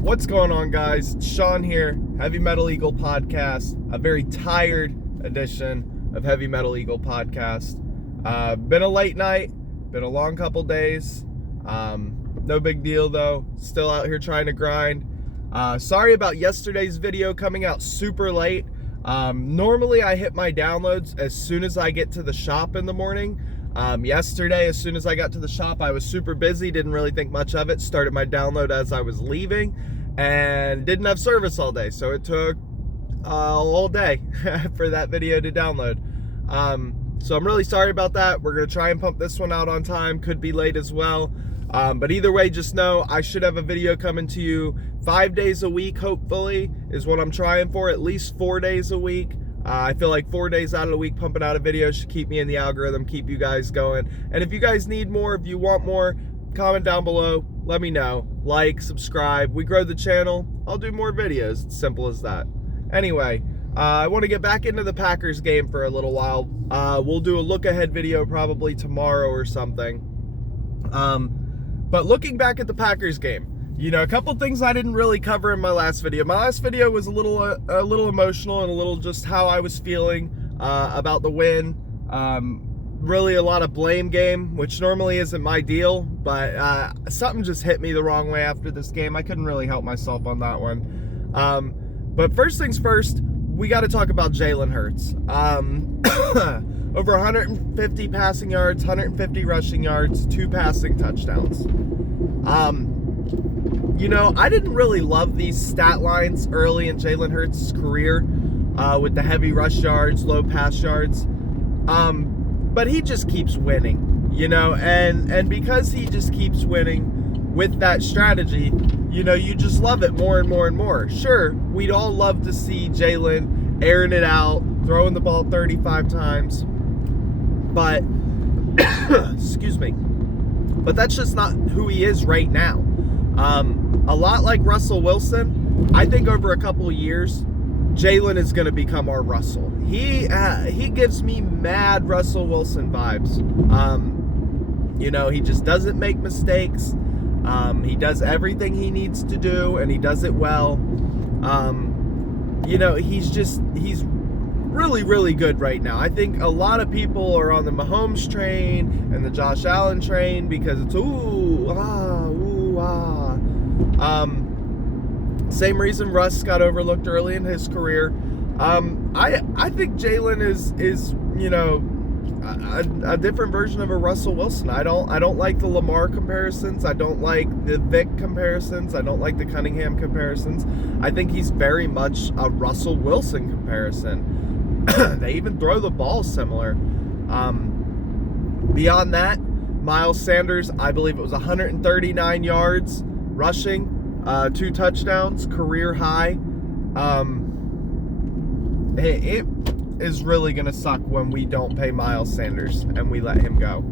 What's going on, guys? Sean here, Heavy Metal Eagle Podcast, a very tired edition of Heavy Metal Eagle Podcast. Been a late night, been a long couple days. No big deal though, still out here trying to grind. Sorry about yesterday's video coming out super late. Normally I hit my downloads as soon as I get to the shop in the morning. Yesterday, as soon as I got to the shop, I was super busy, didn't really think much of it, started my download as I was leaving, and didn't have service all day, so it took all day for that video to download. So I'm really sorry about that. We're going to try and pump this one out on time, could be late as well, but either way, just know I should have a video coming to you 5 days a week, hopefully, is what I'm trying for, at least 4 days a week. I feel like 4 days out of the week pumping out a video should keep me in the algorithm, keep you guys going. And if you guys need more, if you want more, comment down below, let me know. Like, subscribe, we grow the channel, I'll do more videos, it's simple as that. Anyway, I want to get back into the Packers game for a little while. We'll do a look ahead video probably tomorrow or something. But looking back at the Packers game, you know, a couple things I didn't really cover in my last video. My last video was a little emotional and a little just how I was feeling about the win. Really a lot of blame game, which normally isn't my deal, but something just hit me the wrong way after this game. I couldn't really help myself on that one. But first things first, we got to talk about Jalen Hurts. Over 150 passing yards, 150 rushing yards, 2 passing touchdowns. You know, I didn't really love these stat lines early in Jalen Hurts' career with the heavy rush yards, low pass yards. But he just keeps winning, you know, and because he just keeps winning with that strategy, you know, you just love it more and more and more. Sure, we'd all love to see Jalen airing it out, throwing the ball 35 times, but, excuse me, but that's just not who he is right now. A lot like Russell Wilson, I think over a couple of years, Jalen is going to become our Russell. He gives me mad Russell Wilson vibes. You know, he just doesn't make mistakes. He does everything he needs to do, and he does it well. You know, he's really, really good right now. I think a lot of people are on the Mahomes train and the Josh Allen train because it's same reason Russ got overlooked early in his career. I think Jalen is you know, a different version of a Russell Wilson. I don't like the Lamar comparisons. I don't like the Vic comparisons. I don't like the Cunningham comparisons. I think he's very much a Russell Wilson comparison. They even throw the ball similar. Beyond that, Miles Sanders, I believe it was 139 yards rushing, 2 touchdowns, career high. It is really going to suck when we don't pay Miles Sanders and we let him go.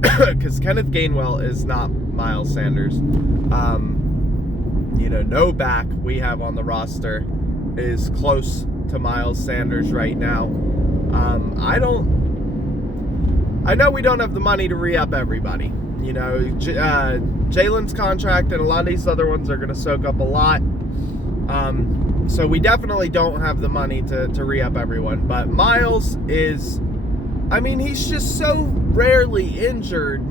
Because Kenneth Gainwell is not Miles Sanders. You know, no back we have on the roster is close to Miles Sanders right now. I know we don't have the money to re-up everybody. You know, Jalen's contract and a lot of these other ones are going to soak up a lot. So we definitely don't have the money to re-up everyone. But Miles is, I mean, he's just so rarely injured.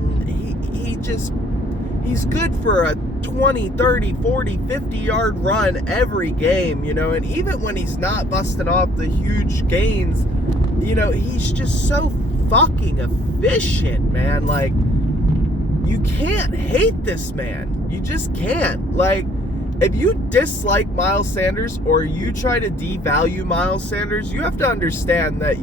He's good for a 20, 30, 40, 50-yard run every game, you know. And even when he's not busting off the huge gains, you know, he's just so fucking efficient, man. Like, you can't hate this man. You just can't. Like, if you dislike Miles Sanders or you try to devalue Miles Sanders, you have to understand that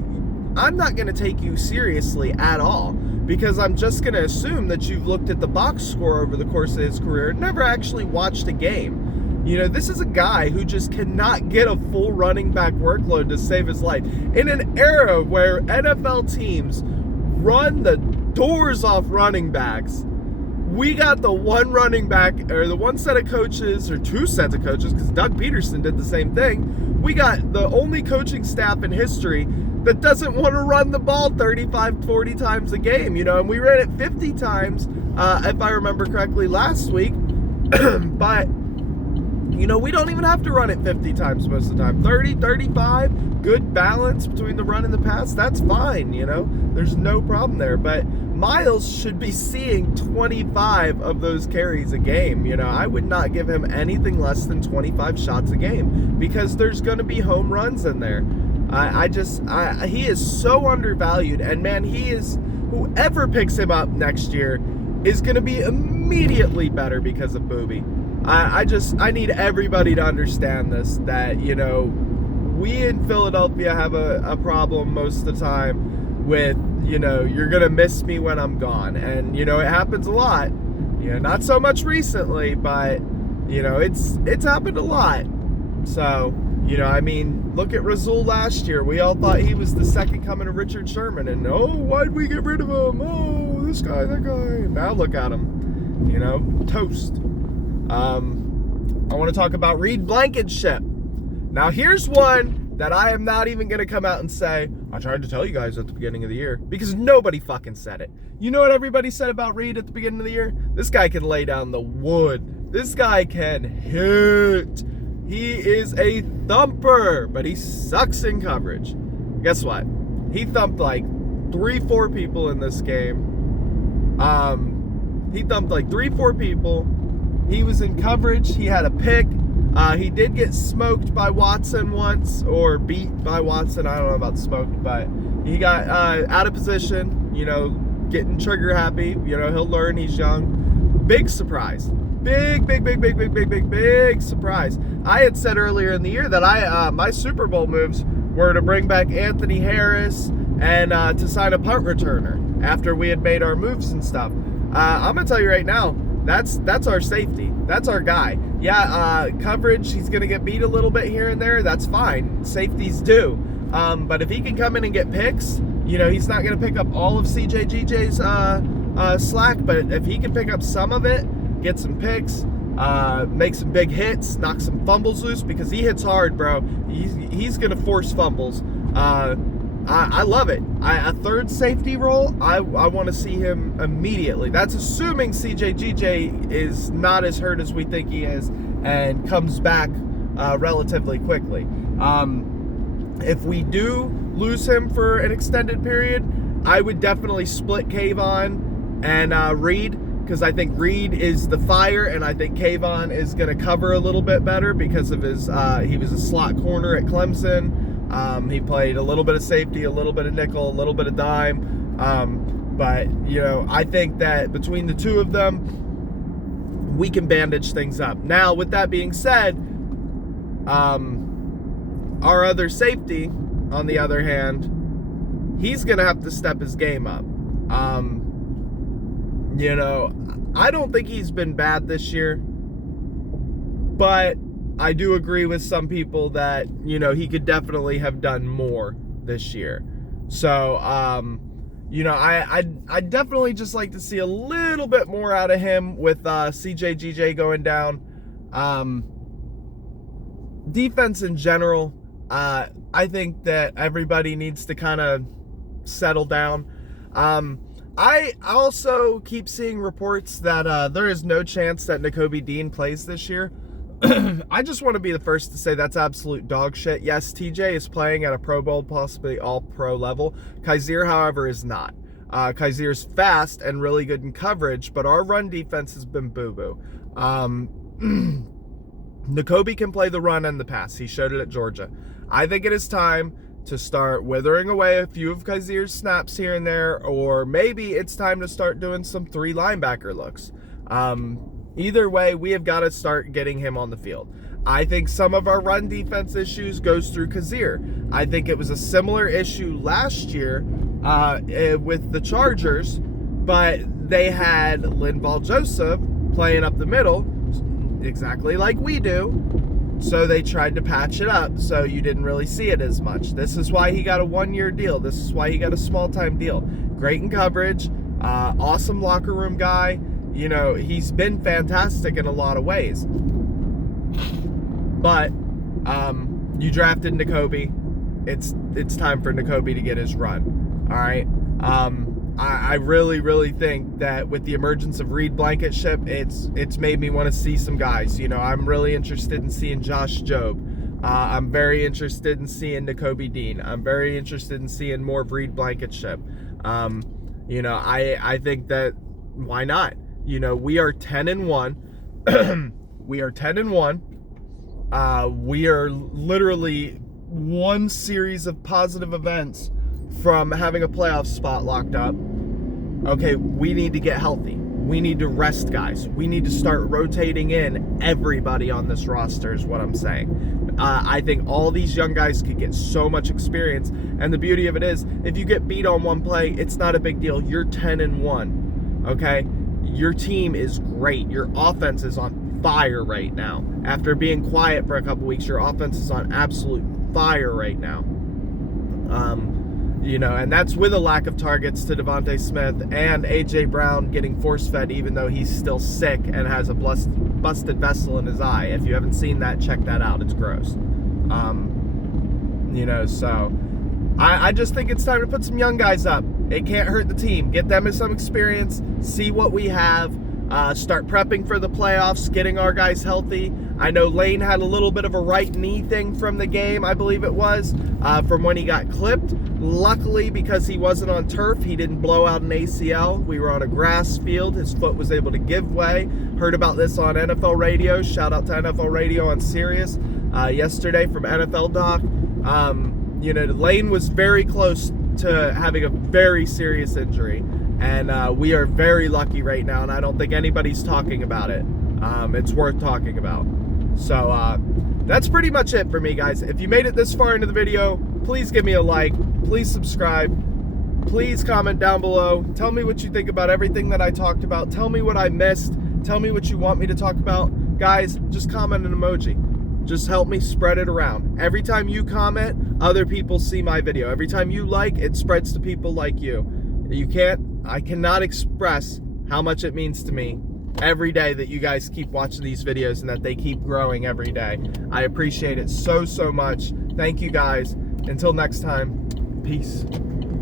I'm not going to take you seriously at all, because I'm just going to assume that you've looked at the box score over the course of his career and never actually watched a game. You know, this is a guy who just cannot get a full running back workload to save his life. In an era where NFL teams run the doors off running backs, we got the one running back, or the one set of coaches, or 2 sets of coaches, because Doug Peterson did the same thing. We got the only coaching staff in history that doesn't want to run the ball 35, 40 times a game, you know, and we ran it 50 times, if I remember correctly, last week. But We don't even have to run it 50 times most of the time. 30, 35, good balance between the run and the pass, that's fine, There's no problem there. But Miles should be seeing 25 of those carries a game. I would not give him anything less than 25 shots a game because there's going to be home runs in there. He is so undervalued, and man, whoever picks him up next year is going to be immediately better because of Booby. I need everybody to understand this, that, we in Philadelphia have a problem most of the time with, you're going to miss me when I'm gone. And, it happens a lot, not so much recently, but, it's happened a lot. So, look at Rasul last year. We all thought he was the second coming of Richard Sherman. And, why'd we get rid of him? Oh, this guy, that guy. Now look at him, toast. I want to talk about Reed Blankenship. Now, here's one that I am not even going to come out and say, I tried to tell you guys at the beginning of the year, because nobody fucking said it. You know what everybody said about Reed at the beginning of the year? This guy can lay down the wood. This guy can hit. He is a thumper, but he sucks in coverage. Guess what? He thumped like 3-4 people in this game. He thumped like 3-4 people. He was in coverage. He had a pick. He did get smoked by Watson once, or beat by Watson. I don't know about smoked, but he got out of position, getting trigger happy. He'll learn. He's young. Big surprise. Big surprise. I had said earlier in the year that my Super Bowl moves were to bring back Anthony Harris and to sign a punt returner after we had made our moves and stuff. I'm going to tell you right now, that's our safety. That's our guy. Yeah, coverage, he's going to get beat a little bit here and there. That's fine. Safeties do. But if he can come in and get picks, he's not going to pick up all of CJGJ's slack, but if he can pick up some of it, get some picks, make some big hits, knock some fumbles loose, because he hits hard, bro. He's going to force fumbles. I love it. A third safety role, I want to see him immediately. That's assuming CJGJ is not as hurt as we think he is and comes back relatively quickly. If we do lose him for an extended period, I would definitely split Kayvon and Reed, because I think Reed is the fire, and I think Kayvon is going to cover a little bit better because of his, he was a slot corner at Clemson. He played a little bit of safety, a little bit of nickel, a little bit of dime. But, I think that between the two of them, we can bandage things up. Now, with that being said, our other safety, on the other hand, he's going to have to step his game up. I don't think he's been bad this year, but I do agree with some people that, he could definitely have done more this year. So, I'd definitely just like to see a little bit more out of him with CJGJ going down. Defense in general, I think that everybody needs to kind of settle down. I also keep seeing reports that there is no chance that Nakobe Dean plays this year. I just want to be the first to say that's absolute dog shit. Yes, TJ is playing at a Pro Bowl, possibly all-pro level. Kaiser, however, is not. Kaiser's fast and really good in coverage, but our run defense has been boo-boo. Nakobe can play the run and the pass. He showed it at Georgia. I think it is time to start withering away a few of Kaiser's snaps here and there, or maybe it's time to start doing some 3 linebacker looks. Either way, we have got to start getting him on the field. I think some of our run defense issues goes through Kaiser. I think it was a similar issue last year with the Chargers, but they had Linval Joseph playing up the middle, exactly like we do. So they tried to patch it up, so you didn't really see it as much. This is why he got a 1-year deal. This is why he got a small-time deal. Great in coverage, awesome locker room guy. He's been fantastic in a lot of ways. But you drafted Nakobe. It's time for Nakobe to get his run. All right. I really, really think that with the emergence of Reed Blankenship, it's made me want to see some guys. I'm really interested in seeing Josh Jobe. I'm very interested in seeing Nakobe Dean. I'm very interested in seeing more of Reed Blankenship. I think that why not? We are 10-1. We are 10-1. We are literally one series of positive events from having a playoff spot locked up. Okay, we need to get healthy. We need to rest guys. We need to start rotating in everybody on this roster is what I'm saying. I think all these young guys could get so much experience. And the beauty of it is, if you get beat on one play, it's not a big deal. You're 10-1, okay? Your team is great. Your offense is on fire right now. After being quiet for a couple weeks, your offense is on absolute fire right now. And that's with a lack of targets to Devontae Smith and A.J. Brown getting force-fed even though he's still sick and has a busted vessel in his eye. If you haven't seen that, check that out. It's gross. So I just think it's time to put some young guys up. It can't hurt the team. Get them some experience, see what we have, start prepping for the playoffs, getting our guys healthy. I know Lane had a little bit of a right knee thing from the game, I believe it was, from when he got clipped. Luckily, because he wasn't on turf, he didn't blow out an ACL. We were on a grass field. His foot was able to give way. Heard about this on NFL radio. Shout out to NFL radio on Sirius yesterday from NFL Doc. Lane was very close to having a very serious injury. And we are very lucky right now, and I don't think anybody's talking about it. It's worth talking about. So that's pretty much it for me, guys. If you made it this far into the video, please give me a like. Please subscribe. Please comment down below. Tell me what you think about everything that I talked about. Tell me what I missed. Tell me what you want me to talk about. Guys, just comment an emoji. Just help me spread it around. Every time you comment, other people see my video. Every time you like, it spreads to people like you. I cannot express how much it means to me every day that you guys keep watching these videos and that they keep growing every day. I appreciate it so, so much. Thank you guys. Until next time, peace.